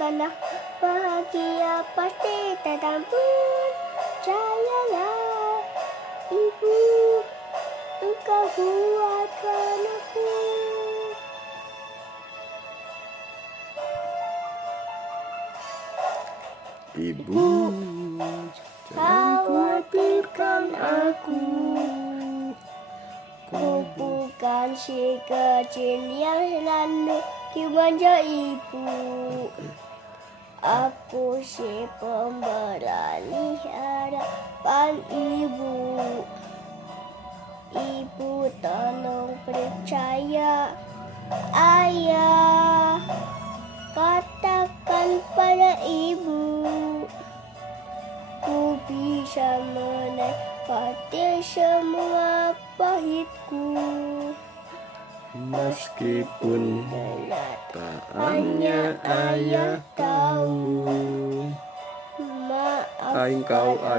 anak bahagia pasti datang percayalah ibu, engkau kuatkan aku. Ibu, khawatirkan aku, ku bukan si kecil yang selalu dimanja ibu. Aku si pemberani harapan ibu. Ibu tolong percaya ayah, katakan pada ibu, ku bisa menikmati semua pahitku. meskipun hanya ayah tahu. Maaf Engkau ayah.